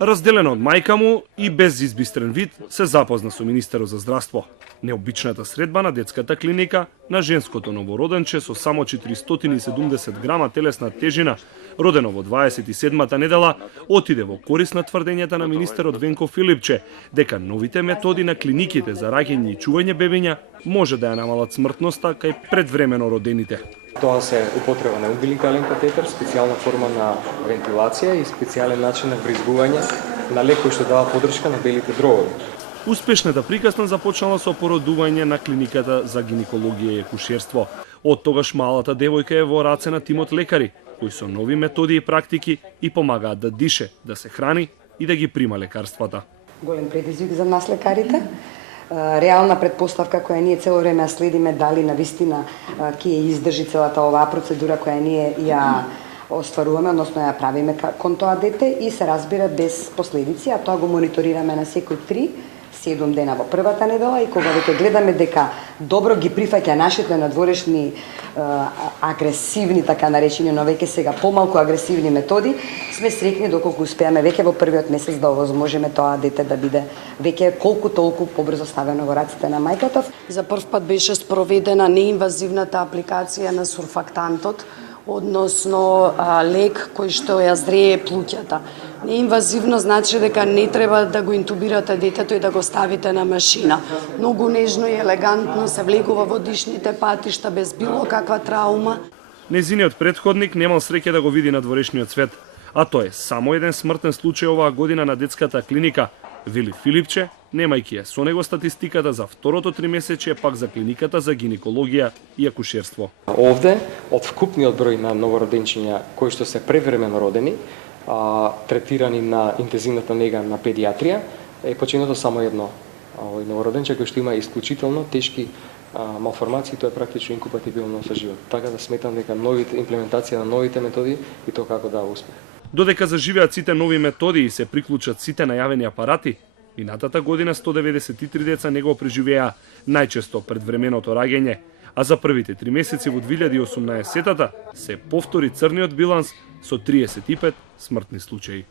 Разделена од мајка му и без избистрен вид, се запозна со министерот за здравство. Необичната средба на детската клиника на женското новороденче со само 470 грама телесна тежина, родено во 27-та недела, отиде во корис на тврдењата на министерот Венко Филипче дека новите методи на клиниките за раѓање и чување бебиња може да ја намалат смртноста кај предвремено родените. Тоа се употреба на умбиликален катетер, специјална форма на вентилација и специјален начин на вризгување на лек кој што дава поддршка на белите дробови. Успешната приказна започнала со породување на клиниката за гинекологија и акушерство. Од тогаш малата девојка е во раце на тимот лекари, кои со нови методи и практики и помагаат да дише, да се храни и да ги прима лекарствата. Голем предизвик за нас лекарите. Реална предпоставка која ние цело време ја следиме дали навистина ќе издржи целата оваа процедура која ние ја остваруваме, односно ја правиме кон тоа дете и се разбира без последици, а тоа го мониторираме на секој 3-7 дена во првата недела и кога веќе гледаме дека добро ги прифаќа нашите надворешни агресивни, така наречени, но веќе сега помалку агресивни методи, сме среќни доколку успеаме веќе во првиот месец да овозможиме тоа дете да биде веќе колку толку побрзо ставено во раците на мајката. За прв пат беше спроведена неинвазивната апликација на сурфактантот, односно лек кој што ја зрее плуќата. Неинвазивно значи дека не треба да го интубирате детето и да го ставите на машина. Многу нежно и елегантно се влегува во дишните патишта без било каква траума. Незиниот претходник немал среќа да го види на дворешниот свет, а тоа е само еден смртен случај оваа година на детската клиника, вели Филипче, немајќи ја со него статистиката за второто тримесечие пак за клиниката за гинекологија и акушерство. Овде, од вкупниот број на новороденчиња кои што се превремено родени, третирани на интензивната нега на педиатрија, е починато само едно новороденче кој што има исклучително тешки малформации, тоа е практично инкубатибилно со живот. Така да сметам дека имплементација на новите методи и тоа како дава успех. Додека заживеат сите нови методи и се приклучат сите најавени апарати, минатата година 193 деца не го преживеа најчесто предвременото раѓање, а за првите 3 месеци во 2018-та се повтори црниот биланс со 35 смртни случаи.